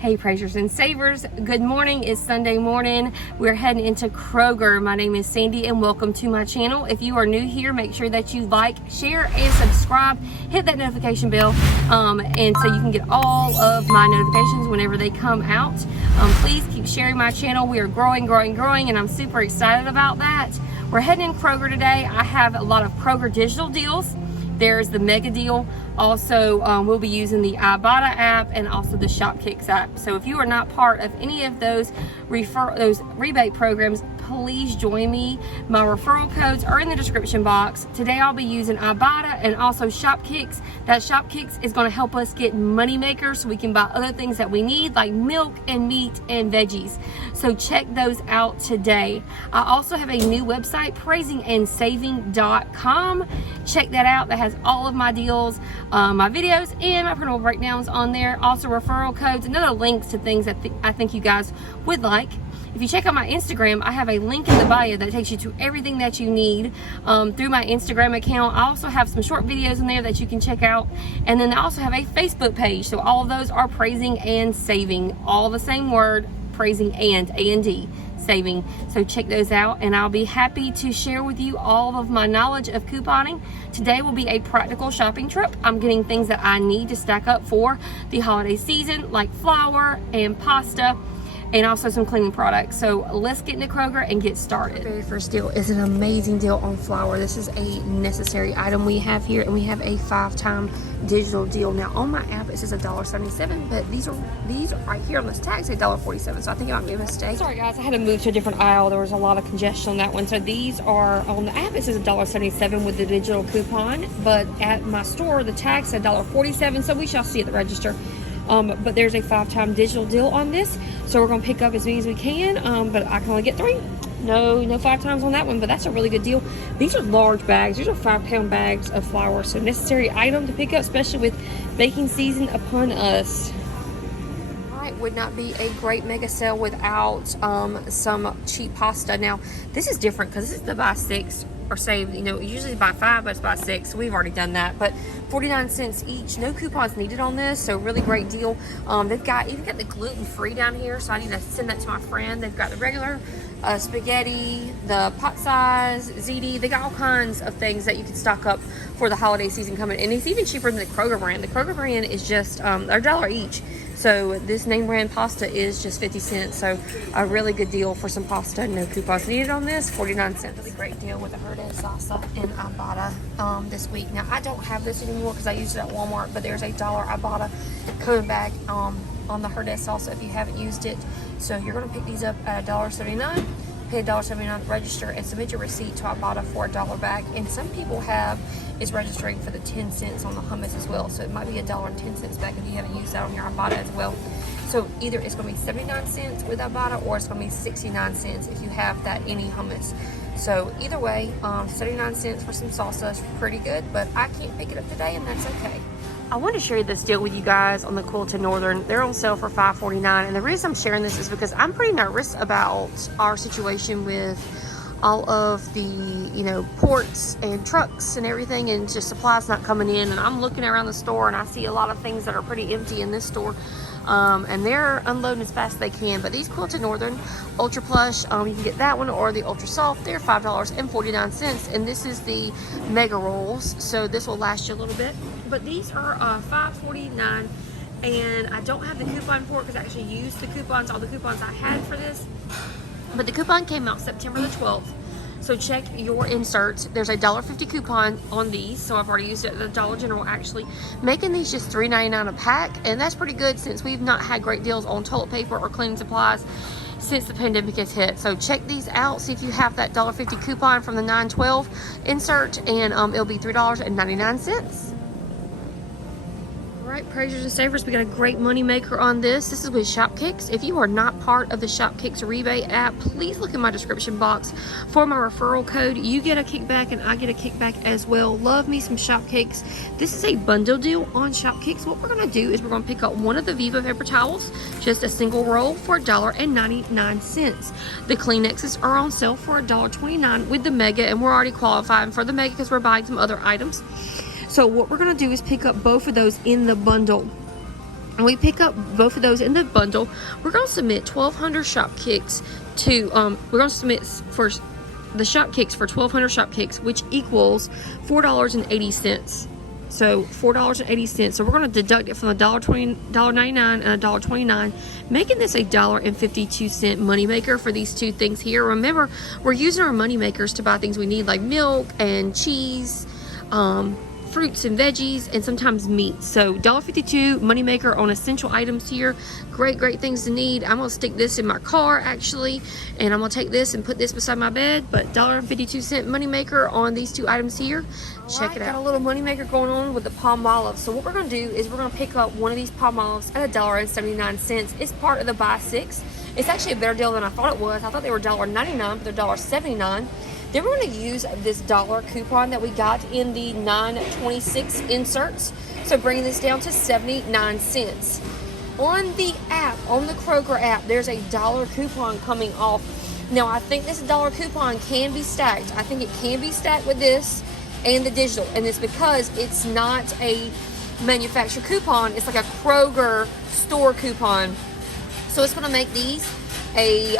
Hey Praisers and Savers, good morning. It's Sunday morning. We're heading into Kroger. My name is Sandy and welcome to my channel. If you are new here, make sure that you like, share, and subscribe. Hit that notification bell and so you can get all of my notifications whenever they come out. Please keep sharing my channel. We are growing and I'm super excited about that. We're heading in Kroger today. I have a lot of Kroger digital deals. There's the mega deal. Also, we'll be using the IBOTTA app and also the Shopkick app. So if you are not part of any of those rebate programs, please join me. My referral codes are in the description box. Today I'll be using IBOTTA and also Shopkick. That Shopkick is going to help us get money makers so we can buy other things that we need like milk and meat and veggies. So check those out today. I also have a new website, praisingandsaving.com. Check that out. That has all of my deals, my videos, and my printable breakdowns on there. Also referral codes and other links to things that I think you guys would like. If you check out my Instagram, I have a link in the bio that takes you to everything that you need through my Instagram account. I also have some short videos in there that you can check out. And then I also have a Facebook page. So all of those are praising and saving. All the same word, praising and, A-N-D, saving. So check those out and I'll be happy to share with you all of my knowledge of couponing. Today will be a practical shopping trip. I'm getting things that I need to stack up for the holiday season like flour and pasta, and also some cleaning products. So let's get into Kroger and get started. The very first deal is an amazing deal on flour. This is a necessary item we have here, and we have a 5-time digital deal. Now on my app it says $1.77, but these are right here on this tag say $1.47, so I think it might be a mistake. Sorry guys, I had to move to a different aisle. There was a lot of congestion on that one. So these are on the app, it says $1.77 with the digital coupon, but at my store the tag said $1.47, so we shall see at the register. But there's a 5-time digital deal on this, so we're going to pick up as many as we can, but I can only get 3. No 5 times on that one, but that's a really good deal. These are large bags. These are 5-pound bags of flour, so necessary item to pick up, especially with baking season upon us. Alright, would not be a great mega sale without some cheap pasta. Now, this is different because this is the buy 6 or save, you know, usually buy 5, but it's buy 6, so we've already done that. But 49 cents each, no coupons needed on this, so really great deal. They've even got the gluten-free down here, so I need to send that to my friend. They've got the regular spaghetti, the pot size, ziti. They got all kinds of things that you can stock up for the holiday season coming, and it's even cheaper than the Kroger brand. The Kroger brand is just they're $1 each. So this name brand pasta is just 50 cents. So a really good deal for some pasta. No coupons needed on this, 49 cents. Really great deal with the Rebates salsa in IBOTTA this week. Now I don't have this anymore because I used it at Walmart, but there's a $1 IBOTTA coming back on the Rebates salsa if you haven't used it. So you're gonna pick these up at $1.79. Pay $1.79 at the register and submit your receipt to IBOTTA for $1 back. And some people is registering for the 10 cents on the hummus as well. So it might be $1.10 back if you haven't used that on your IBOTTA as well. So either it's going to be 79 cents with IBOTTA or it's going to be 69 cents if you have that any hummus. So either way, 79 cents for some salsa is pretty good, but I can't pick it up today and that's okay. I want to share this deal with you guys on the Quilted Northern. They're on sale for $5.49, and the reason I'm sharing this is because I'm pretty nervous about our situation with all of the, you know, ports and trucks and everything, and just supplies not coming in. And I'm looking around the store and I see a lot of things that are pretty empty in this store, and they're unloading as fast as they can. But these Quilted Northern Ultra Plush, you can get that one or the Ultra Soft. They're $5.49, and this is the Mega Rolls, so this will last you a little bit. But these are $5.49, and I don't have the coupon for it because I actually used the coupons, all the coupons I had for this. But the coupon came out September the 12th. So check your inserts. There's a $1.50 coupon on these. So I've already used it at the Dollar General actually. Making these just $3.99 a pack. And that's pretty good since we've not had great deals on toilet paper or cleaning supplies since the pandemic has hit. So check these out. See if you have that $1.50 coupon from the 9/12 insert. And it'll be $3.99. Alright, Praisers and Savers, we got a great money maker on this. This is with Shopkick. If you are not part of the Shopkick rebate app, please look in my description box for my referral code. You get a kickback and I get a kickback as well. Love me some Shopkick. This is a bundle deal on Shopkick. What we're going to do is we're going to pick up one of the Viva paper towels, just a single roll for $1.99. The Kleenexes are on sale for $1.29 with the Mega, and we're already qualifying for the Mega because we're buying some other items. So what we're going to do is pick up both of those in the bundle. and we pick up both of those in the bundle, we're going to submit 1,200 Shopkicks to, we're going to submit for the Shopkicks for 1,200 Shopkicks, which equals $4.80. So $4.80. So we're going to deduct it from the $1.99 and $1.29, making this a $1.52 moneymaker for these two things here. Remember, we're using our money makers to buy things we need, like milk and cheese, fruits and veggies, and sometimes meat. So $1.52 moneymaker on essential items here. Great things to need. I'm gonna stick this in my car actually, and I'm gonna take this and put this beside my bed. But $1.52 moneymaker on these two items here. Check it out. Got a little moneymaker going on with the Palmolive. So what we're gonna do is we're gonna pick up one of these Palmolives at $1.79. It's part of the buy six. It's actually a better deal than I thought it was. I thought they were $1.99, but they're $1.79. Then we're going to use this dollar coupon that we got in the 9.26 inserts. So bringing this down to 79 cents. On the app, on the Kroger app, there's a dollar coupon coming off. Now, I think this dollar coupon can be stacked. I think it can be stacked with this and the digital. And it's because it's not a manufacturer coupon. It's like a Kroger store coupon. So it's going to make these a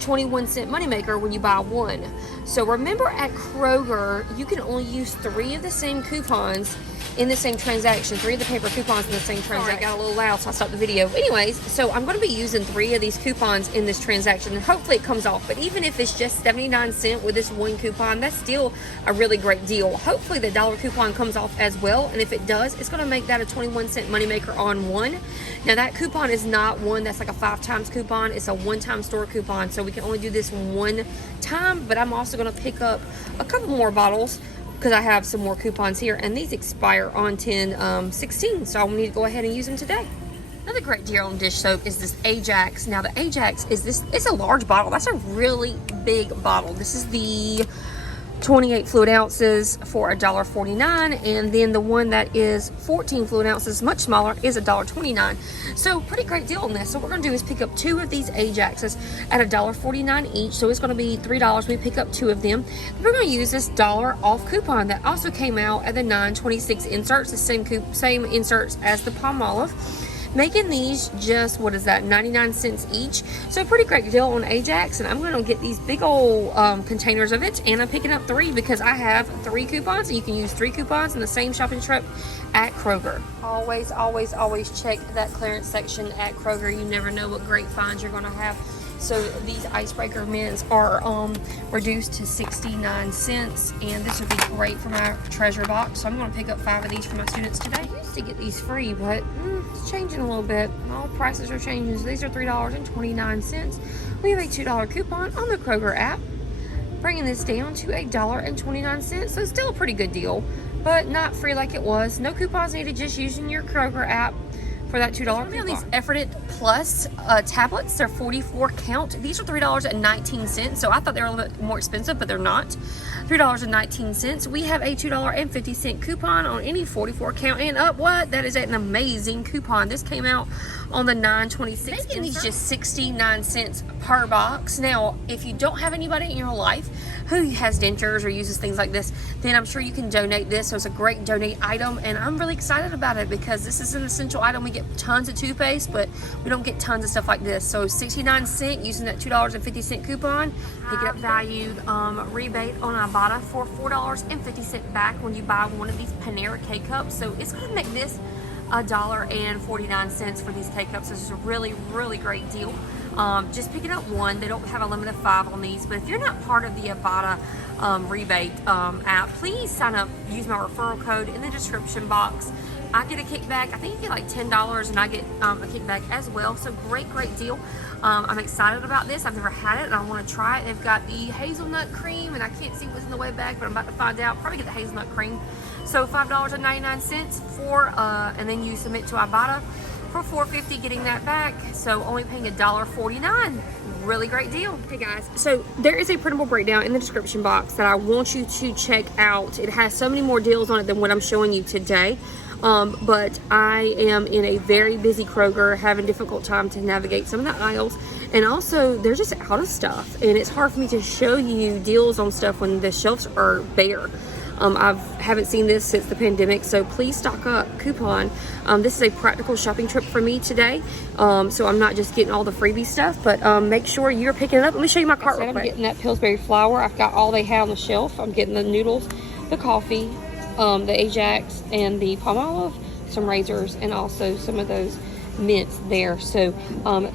21-cent moneymaker when you buy one. So remember, at Kroger, you can only use 3 of the same coupons in the same transaction. 3 of the paper coupons in the same transaction. Sorry, I got a little loud, so I stopped the video. Anyways, so I'm going to be using 3 of these coupons in this transaction, and hopefully it comes off. But even if it's just 79 cents with this one coupon, that's still a really great deal. Hopefully the dollar coupon comes off as well, and if it does, it's going to make that a 21-cent moneymaker on one. Now, that coupon is not one that's like a 5 times coupon. It's a one-time store coupon, so we can only do this one time. But I'm also going to pick up a couple more bottles because I have some more coupons here, and these expire on 10/16, so I'll need to go ahead and use them today. Another great deal on dish soap is this Ajax. Now, the Ajax is this, it's a large bottle. That's a really big bottle. This is the 28 fluid ounces for $1.49, and then the one that is 14 fluid ounces, much smaller, is $1.29. So pretty great deal on this. So what we're gonna do is pick up 2 of these Ajaxes at $1.49 each. So it's gonna be $3. We pick up 2 of them. We're gonna use this $1 off coupon that also came out at the 9.26 inserts, the same inserts as the Palmolive. Making these just, what is that, 99 cents each. So a pretty great deal on Ajax, and I'm going to get these big old containers of it, and I'm picking up 3 because I have 3 coupons, and you can use 3 coupons in the same shopping trip at Kroger. Always check that clearance section at Kroger. You never know what great finds you're going to have. So these icebreaker mints are reduced to 69 cents, and this would be great for my treasure box. So I'm going to pick up 5 of these for my students today. I used to get these free, but it's changing a little bit. All prices are changing. So these are $3.29. We have a $2 coupon on the Kroger app, bringing this down to $1.29. So it's still a pretty good deal, but not free like it was. No coupons needed, just using your Kroger app for that $2 coupon. These Efforted Plus tablets, they're 44 count. These are $3.19. So I thought they were a little bit more expensive, but they're not. $3.19. We have a $2.50 coupon on any 44 count and up. What? That is an amazing coupon. This came out on the 9.26. Making these just 69 cents per box. Now, if you don't have anybody in your life who has dentures or uses things like this, then I'm sure you can donate this. So it's a great donate item, and I'm really excited about it because this is an essential item. We get tons of toothpaste, but we don't get tons of stuff like this. So 69 cents using that $2.50 coupon. Pick it up. Valued rebate on IBOTTA for $4.50 back when you buy one of these Panera K-Cups. So it's going to make this $1.49 for these K-Cups. This is a really great deal. Just picking up one. They don't have a limit of 5 on these, but if you're not part of the IBOTTA rebate app, please sign up. Use my referral code in the description box. I get a kickback. I think you get like $10, and I get a kickback as well. So great deal. I'm excited about this. I've never had it, and I want to try it. They've got the hazelnut cream, and I can't see what's in the way back, but I'm about to find out. Probably get the hazelnut cream. So $5.99 for, and then you submit to IBOTTA for $4.50, getting that back. So only paying $1.49. Really great deal. Hey guys, so there is a printable breakdown in the description box that I want you to check out. It has so many more deals on it than what I'm showing you today. But I am in a very busy Kroger, having a difficult time to navigate some of the aisles, and also they're just out of stuff, and it's hard for me to show you deals on stuff when the shelves are bare. I haven't seen this since the pandemic, so please stock up. Coupon. This is a practical shopping trip for me today, so I'm not just getting all the freebie stuff, but make sure you're picking it up. Let me show you my cart real quick. I'm getting that Pillsbury flour. I've got all they have on the shelf. I'm getting the noodles, the coffee, the Ajax, and the palm olive, some razors, and also some of those mints there. So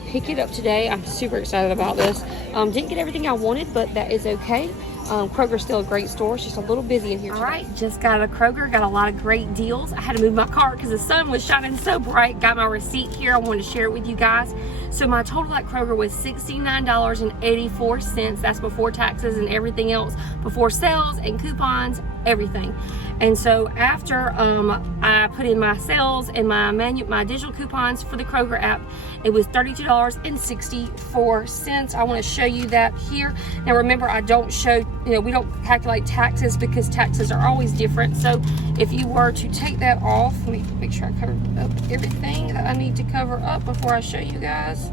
pick it up today. I'm super excited about this. Didn't get everything I wanted, but that is okay. Kroger's still a great store. It's just a little busy in here today. All right, just got a Kroger. Got a lot of great deals. I had to move my cart because the sun was shining so bright. Got my receipt here. I wanted to share it with you guys. So my total at Kroger was $69.84. That's before taxes and everything else, before sales and coupons, everything. And so after I put in my sales and my digital coupons for the Kroger app, it was $32.64. I want to show you that here. Now remember, I don't show, we don't calculate taxes because taxes are always different. So if you were to take that off, let me make sure I cover up everything that I need to cover up before I show you guys.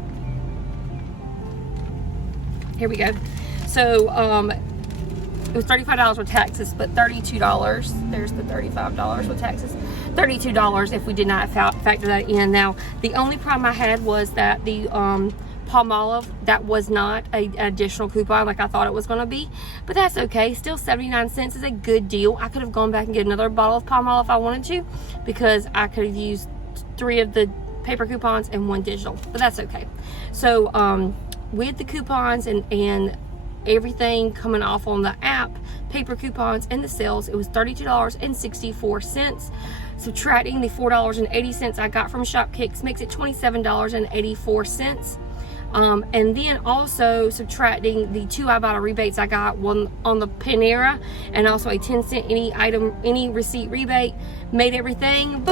Here we go. So it was $35 with taxes, but $32. There's the $35 with taxes. $32 if we did not factor that in. Now, the only problem I had was that the palm olive, that was not an additional coupon like I thought it was going to be, but that's okay. Still 79 cents is a good deal. I could have gone back and get another bottle of palm olive if I wanted to, because I could have used 3 of the paper coupons and 1 digital, but that's okay. So with the coupons and everything coming off on the app, paper coupons and the sales, it was $32.64. Subtracting the $4.80 I got from Shopkick makes it $27.84. And then also subtracting the 2 IBOTTA rebates I got, one on the Panera and also a 10 cent any receipt rebate, made everything